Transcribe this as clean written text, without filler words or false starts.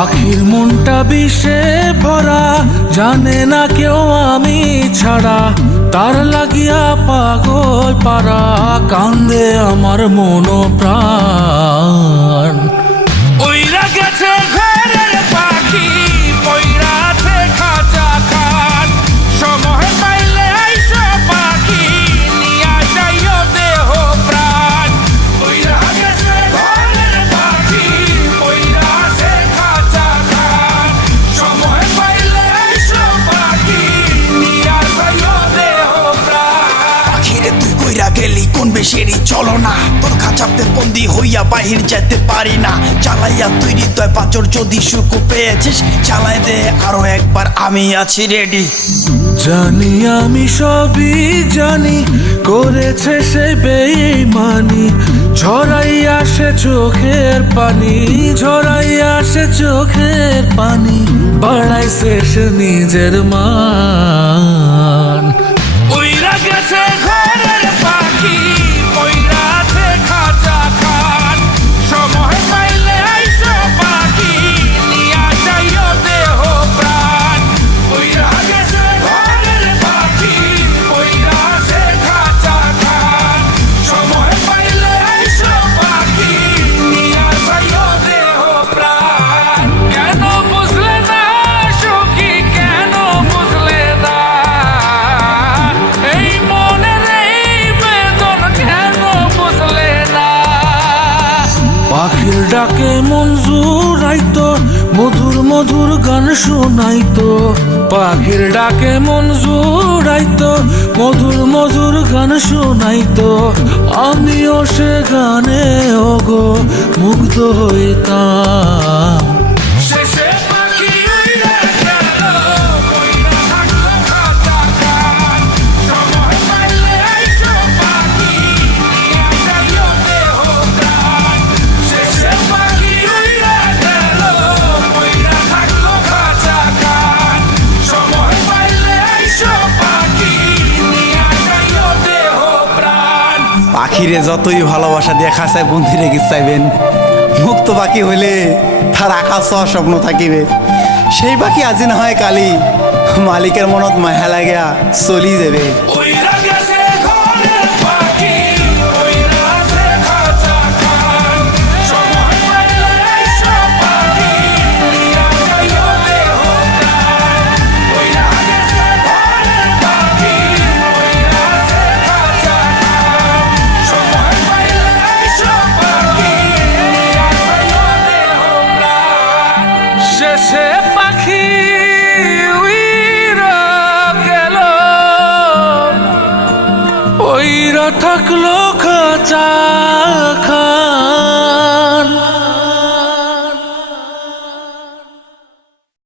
পাখির মনটা বিষে ভরা, জানে না কেউ আমি ছাড়া। তার লাগিয়া পাগল পারা, কান্দে আমার মন প্রাণ। ওইরা গেছে ঘরের পাখি, পইরা আছে খাঁচা খান। সময় পাইলে আইসো পাখি, নিয়া যাইও দেহ প্রাণ। ওইরা গেছে ঘরের পাখি, পইরা আছে খাঁচা খান। সময় পাইলে আইসো পাখি, নিয়া যাইও দেহ প্রাণ। পাখিরে তুই কইরা গেলি কোন বেশেরই চলো না, তোর খাঁচাতে বন্দি হইয়া বাহির যেতে পারি না। চালাইয়া তুই হৃদয় পাচর, যদি সুখ পেয়েছিস চালাই দে আরো একবার, আমি আছি রেডি। জানি আমি সবই জানি, করেছে সে বেঈমানি। ঝরাই আসে চোখের পানি, ঝরাই আসে চোখের পানি। বাড়াইছে সে নিজের মান। ওইরা গেছে ঘরের পাখি, পইরা আছে খাঁচা খান। সময় পাইলে আইসো পাখি, নিয়া যাইও দেহ প্রাণ। ওইরা গেছে ঘরের পাখি, পইরা আছে খাঁচা খান। সময় পাইলে আইসো পাখি, নিয়া যাইও দেহ প্রাণ। কেন বুঝলে না সখী, কেন বুঝলে না? এই মনের এই বেদন কেন বুঝলে না? পাখির ডাকে মন জুড়াইতো, মধুর মধুর গান শোনাইতো। পাখির ডাকে মন জুড়াইতো, মধুর মধুর গান শোনাইতো। আমিও সে গানে ওগো মুগ্ধ হইতাম। শেষে পাখি উইড়া গেল, কইরা থাকলো খাঁচা খান। সময় পাইলে আইসো পাখি, নিয়া যাইও দেহ প্রাণ। শেষে পাখি উইড়া গেল, কইরা থাকলো খাঁচা খান। সময় পাইলে আইসো পাখি, নিয়া যাইও দেহ প্রাণ। পাখিরে যতই ভালোবাসা দিয়ে খাঁচায় বন্দি রেখে চাইবেন, মুক্ত পাখি হইলে তার আকাশ স্বপ্ন থাকিবে। সেই পাখি আজি না হয় কালি, মালিকের মনত মায়া লাগিয়া চলি যাবে। ওইরা গেছে ঘরের পাখি, পইরা আছে খাঁচা খান। সময় পাইলে আইসো পাখি, নিয়া যাইও দেহ প্রাণ। ওইরা গেছে ঘরের পাখি, পইরা আছে খাঁচা খান। সময় পাইলে আইসো পাখি, নিয়া যাইও দেহ প্রাণ। শেষে পাখি উইরা গেল, ওইরা থাকলো খাঁচা